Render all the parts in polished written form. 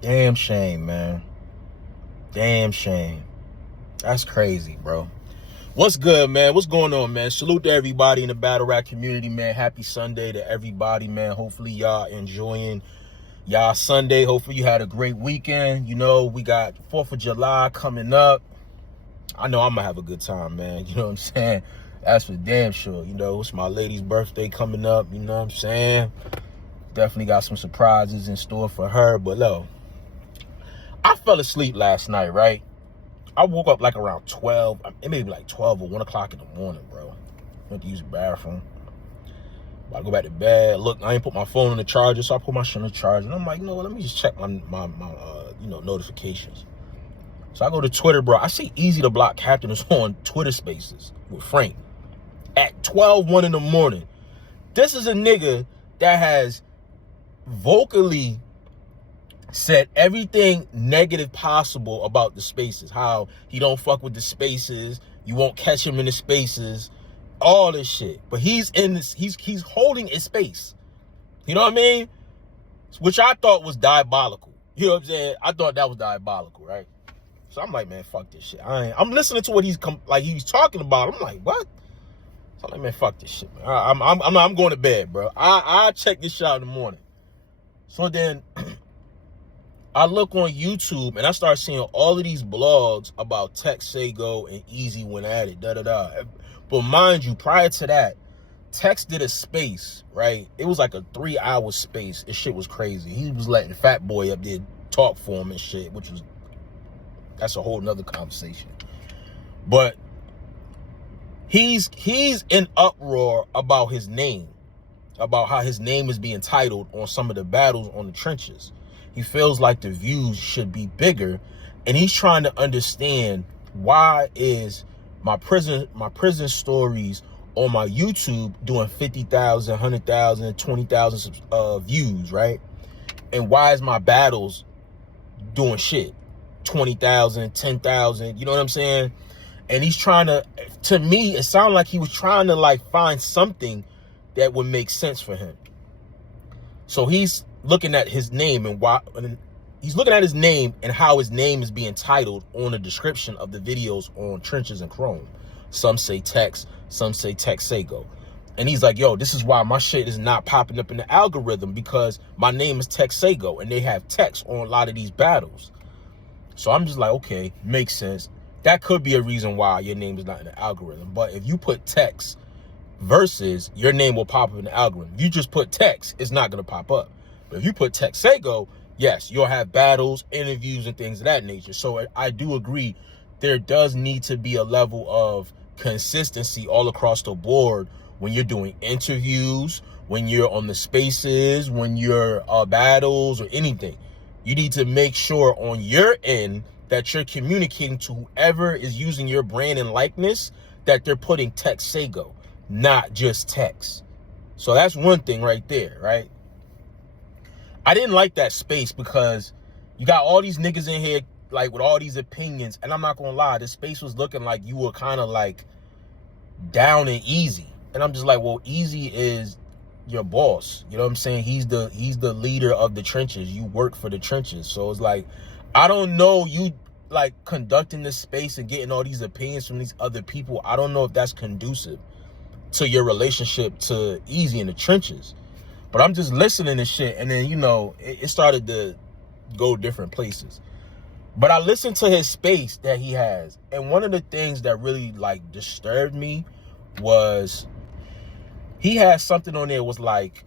Damn shame, man. Damn shame. That's crazy, bro. What's good, man? What's going on, man? Salute to everybody in the battle rap community, man. Happy Sunday to everybody, man. Hopefully y'all enjoying y'all Sunday. Hopefully you had a great weekend. You know, we got 4th of July coming up. I know I'm gonna have a good time, man. You know what I'm saying? That's for damn sure. You know, it's my lady's birthday coming up. You know what I'm saying? Definitely got some surprises in store for her. But look, I fell asleep last night, right? I woke up like around 12. It may be like 12 or 1 o'clock in the morning, bro. Went to use the bathroom. I go back to bed. Look, I ain't put my phone on the charger, so I put my shit on the charger. And I'm like, no, let me just check my notifications. So I go to Twitter, bro. I see Eazy the Block Captain is on Twitter Spaces with Frank at 12:01 in the morning. This is a nigga that has vocally said everything negative possible about the spaces. How he don't fuck with the spaces. You won't catch him in the spaces. All this shit. But he's in this, he's holding a space. You know what I mean? Which I thought was diabolical. You know what I'm saying? I thought that was diabolical, right? So I'm like, man, fuck this shit. I'm listening to what he's talking about. I'm like, what? So I'm like, man, fuck this shit, man. I'm going to bed, bro. I check this shit out in the morning. So then I look on YouTube and I start seeing all of these blogs about Tex Saygo and Eazy went at it, da-da-da. But mind you, prior to that, Tex did a space, right? It was like a 3-hour space. This shit was crazy. He was letting Fat Boy up there talk for him and shit, that's a whole nother conversation. But he's in uproar about his name, about how his name is being titled on some of the battles on the trenches. He feels like the views should be bigger, and he's trying to understand why is my prison stories on my YouTube doing 50,000, 100,000, 20,000 views, right? And why is my battles doing shit? 20,000, 10,000, you know what I'm saying? And he's trying to me, it sounded like he was trying to like find something that would make sense for him. So he's looking at his name and how his name is being titled on the description of the videos on Trenches and Chrome. Some say Tex, some say Tex Saygo. And he's like, yo, this is why my shit is not popping up in the algorithm, because my name is Tex Saygo and they have Tex on a lot of these battles. So I'm just like, okay, makes sense. That could be a reason why your name is not in the algorithm. But if you put Tex versus, your name will pop up in the algorithm. If you just put Tex, it's not going to pop up. But if you put Tex Saygo, yes, you'll have battles, interviews, and things of that nature. So I do agree there does need to be a level of consistency all across the board when you're doing interviews, when you're on the spaces, when you're battles or anything. You need to make sure on your end that you're communicating to whoever is using your brand and likeness that they're putting Tex Saygo, not just Tex. So that's one thing right there, right? I didn't like that space because you got all these niggas in here like with all these opinions, and I'm not gonna lie, this space was looking like you were kind of like down and Eazy. And I'm just like, well, Eazy is your boss, you know what I'm saying? He's the leader of the trenches. You work for the trenches. So it's like, I don't know, you like conducting this space and getting all these opinions from these other people, I don't know if that's conducive to your relationship to Eazy in the trenches. But I'm just listening to shit, and then, you know, it started to go different places. But I listened to his space that he has, and one of the things that really like disturbed me was he had something on there was like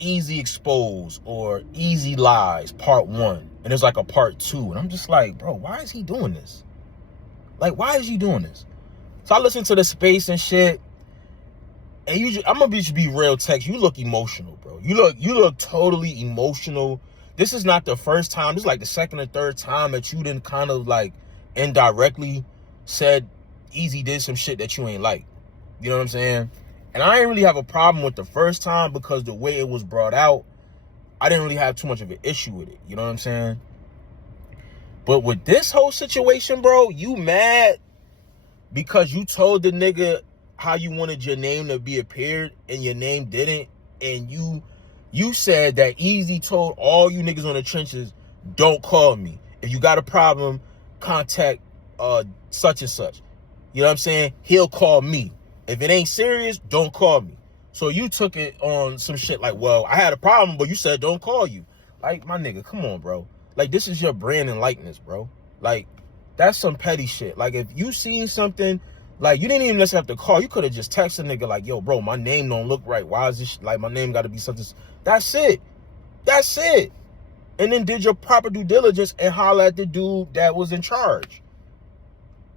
Eazy Exposed or Eazy Lies Part 1, and there's like a Part 2, and I'm just like, bro, why is he doing this? Like, why is he doing this? So I listened to the space and shit, and I'm gonna just be real, Tex. You look emotional, bro. You look totally emotional. This is not the first time. This is like the second or third time that you didn't kind of like indirectly said Eazy did some shit that you ain't like. You know what I'm saying? And I didn't really have a problem with the first time because the way it was brought out, I didn't really have too much of an issue with it. You know what I'm saying? But with this whole situation, bro, you mad because you told the nigga how you wanted your name to be appeared and your name didn't, and you said that Eazy told all you niggas on the trenches don't call me. If you got a problem, contact such and such. You know what I'm saying? He'll call me. If it ain't serious, don't call me. So you took it on some shit like, well, I had a problem, but you said don't call you. Like, my nigga, come on, bro. Like, this is your brand and likeness, bro. Like, that's some petty shit. Like, if you seen something, like, you didn't even necessarily have to call. You could have just texted a nigga like, yo, bro, my name don't look right. Why is this, like, my name got to be something. That's it. That's it. And then did your proper due diligence and holler at the dude that was in charge.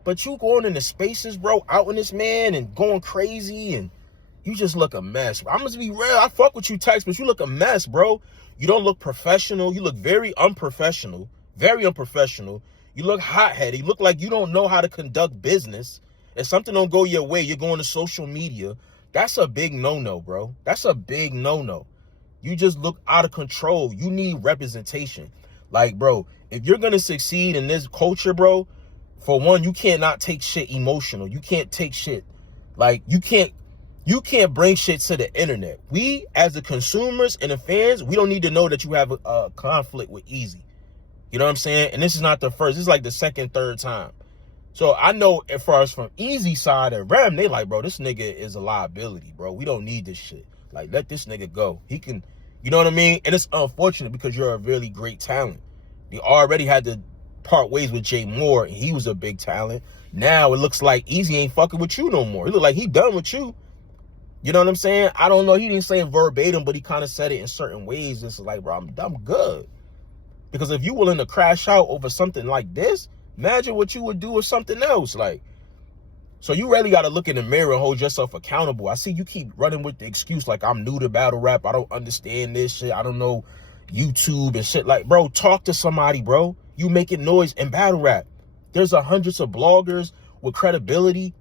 But you going into spaces, bro, out in this man and going crazy, and you just look a mess. I'm gonna be real. I fuck with you, Tex, but you look a mess, bro. You don't look professional. You look very unprofessional. Very unprofessional. You look hot-headed. You look like you don't know how to conduct business. If something don't go your way, you're going to social media. That's a big no-no, bro. That's a big no-no. You just look out of control. You need representation. Like, bro, if you're going to succeed in this culture, bro, for one, you can't not take shit emotional. You can't take shit. Like, you can't bring shit to the internet. We, as the consumers and the fans, we don't need to know that you have a conflict with Eazy. You know what I'm saying? And this is not the first. This is like the second, third time. So I know as far as from Eazy side and Rem, they like, bro, this nigga is a liability, bro. We don't need this shit. Like, let this nigga go. He can, you know what I mean? And it's unfortunate because you're a really great talent. They already had to part ways with Jay Moore, and he was a big talent. Now it looks like Eazy ain't fucking with you no more. It look like he done with you. You know what I'm saying? I don't know. He didn't say it verbatim, but he kind of said it in certain ways. It's like, bro, I'm good. Because if you willing to crash out over something like this, imagine what you would do with something else. Like, so you really got to look in the mirror and hold yourself accountable. I see you keep running with the excuse like, I'm new to battle rap. I don't understand this shit. I don't know YouTube and shit. Like, bro, talk to somebody, bro. You making noise in battle rap. There's hundreds of bloggers with credibility.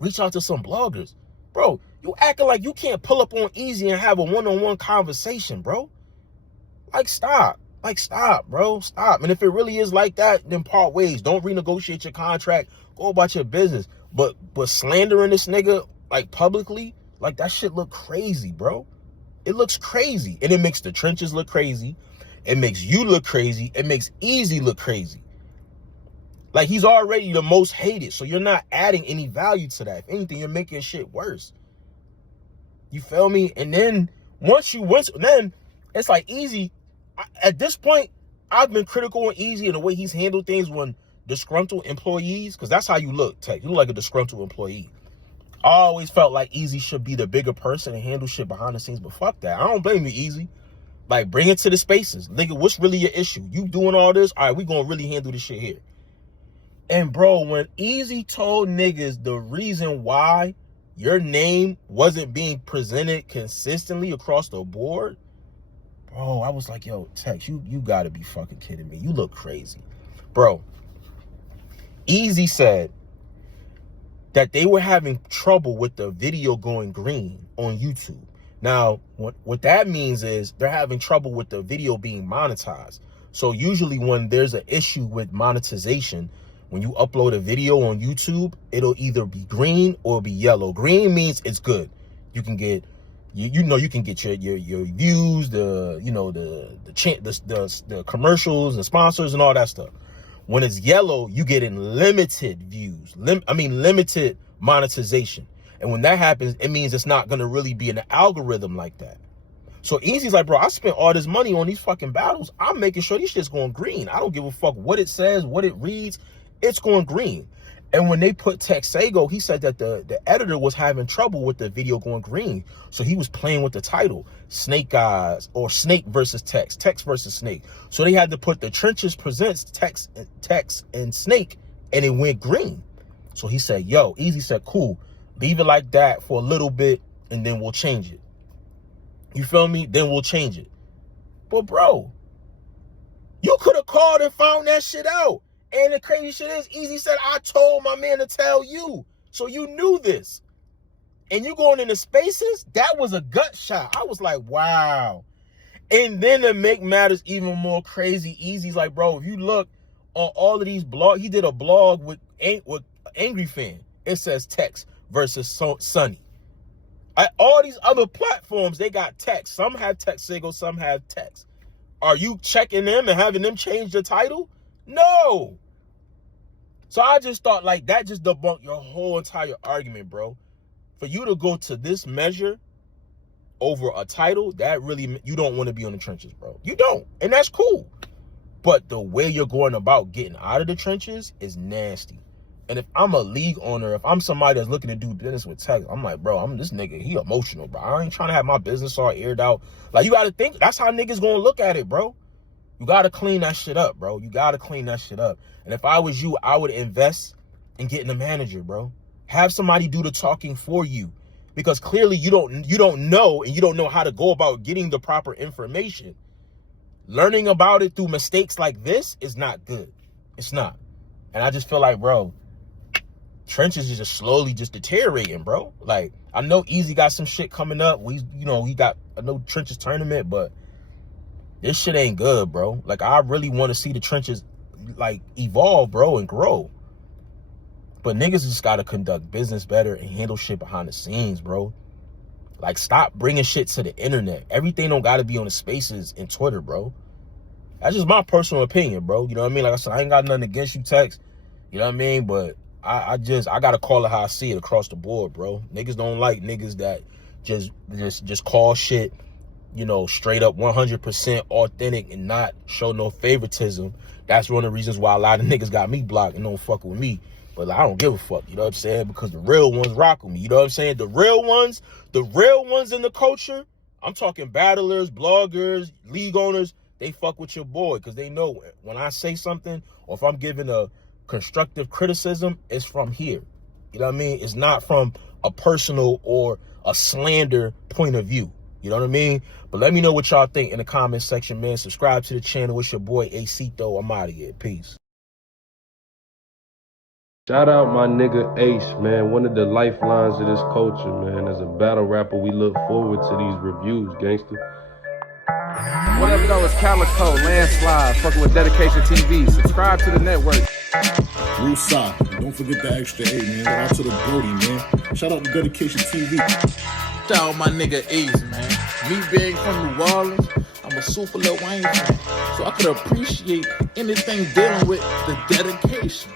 Reach out to some bloggers. Bro, you acting like you can't pull up on Eazy and have a one-on-one conversation, bro. Like, stop. Like, stop, bro. Stop. And if it really is like that, then part ways. Don't renegotiate your contract. Go about your business. But slandering this nigga, like, publicly, like, that shit look crazy, bro. It looks crazy. And it makes the trenches look crazy. It makes you look crazy. It makes Eazy look crazy. Like, he's already the most hated, so you're not adding any value to that. If anything, you're making shit worse. You feel me? And then then it's like Eazy. At this point, I've been critical on Eazy and the way he's handled things when disgruntled employees, because that's how you look, Tex. You look like a disgruntled employee. I always felt like Eazy should be the bigger person and handle shit behind the scenes, but fuck that. I don't blame you, Eazy. Like, bring it to the spaces. Nigga, what's really your issue? You doing all this? All right, we gonna really handle this shit here. And bro, when Eazy told niggas the reason why your name wasn't being presented consistently across the board, bro, I was like, yo, Tex, you gotta be fucking kidding me. You look crazy. Bro, Eazy said that they were having trouble with the video going green on YouTube. Now, what that means is they're having trouble with the video being monetized. So usually when there's an issue with monetization, when you upload a video on YouTube, it'll either be green or be yellow. Green means it's good. You can get, you can get your views, the commercials and sponsors and all that stuff. When it's yellow, you get in limited views. Limited monetization. And when that happens, it means it's not gonna really be an algorithm like that. So Eazy's like, bro, I spent all this money on these fucking battles. I'm making sure these shit's going green. I don't give a fuck what it says, what it reads. It's going green. And when they put Tex Saygo, he said that the editor was having trouble with the video going green. So he was playing with the title, Snake Eyes, or Snake versus Tex, Tex versus Snake. So they had to put the Trenches Presents Tex and Snake, and it went green. So he said, yo, Eazy said, cool, leave it like that for a little bit, and then we'll change it. You feel me? Then we'll change it. But bro, you could have called and found that shit out. And the crazy shit is, Eazy said, I told my man to tell you. So you knew this. And you going into spaces? That was a gut shot. I was like, wow. And then to make matters even more crazy, Eazy's like, bro, if you look on all of these blogs, he did a blog with Angry Fan. It says Tex versus Sonny. All these other platforms, they got Tex. Some have Tex Saygo, some have Tex. Are you checking them and having them change the title? No. So I just thought like that just debunked your whole entire argument, bro. For you to go to this measure over a title, that really, you don't want to be on the trenches, bro. You don't. And that's cool. But the way you're going about getting out of the trenches is nasty. And if I'm a league owner, if I'm somebody that's looking to do business with Tex, I'm like, bro, I'm this nigga, he emotional, bro. I ain't trying to have my business all aired out. Like, you got to think, that's how niggas gonna look at it, bro. You got to clean that shit up, bro. You got to clean that shit up. And if I was you, I would invest in getting a manager, bro. Have somebody do the talking for you. Because clearly you don't know, and you don't know how to go about getting the proper information. Learning about it through mistakes like this is not good. It's not. And I just feel like, bro, trenches is just slowly just deteriorating, bro. Like, I know Eazy got some shit coming up. He got a no trenches tournament, but this shit ain't good, bro. Like, I really want to see the trenches, like, evolve, bro, and grow. But niggas just got to conduct business better and handle shit behind the scenes, bro. Like, stop bringing shit to the internet. Everything don't got to be on the spaces and Twitter, bro. That's just my personal opinion, bro. You know what I mean? Like I said, I ain't got nothing against you, Tex. You know what I mean? But I got to call it how I see it across the board, bro. Niggas don't like niggas that just call shit, you know, straight up 100% authentic and not show no favoritism. That's one of the reasons why a lot of niggas got me blocked and don't fuck with me. But like, I don't give a fuck, you know what I'm saying? Because the real ones rock with me, you know what I'm saying? The real ones in the culture, I'm talking battlers, bloggers, league owners, they fuck with your boy because they know when I say something or if I'm giving a constructive criticism, it's from here. You know what I mean? It's not from a personal or a slander point of view. You know what I mean? But let me know what y'all think in the comment section, man. Subscribe to the channel. It's your boy, Acito. I'm out of here. Peace. Shout out my nigga Ace, man. One of the lifelines of this culture, man. As a battle rapper, we look forward to these reviews, gangster. What up, though? It's Calico, Landslide, fucking with Dedication TV. Subscribe to the network. Rusa, don't forget the extra A, man. Shout out to the Brody, man. Shout out to Dedication TV. Shout out my nigga Eazy, man. Me being from New Orleans, I'm a super Lil Wayne fan, so I could appreciate anything dealing with the dedication.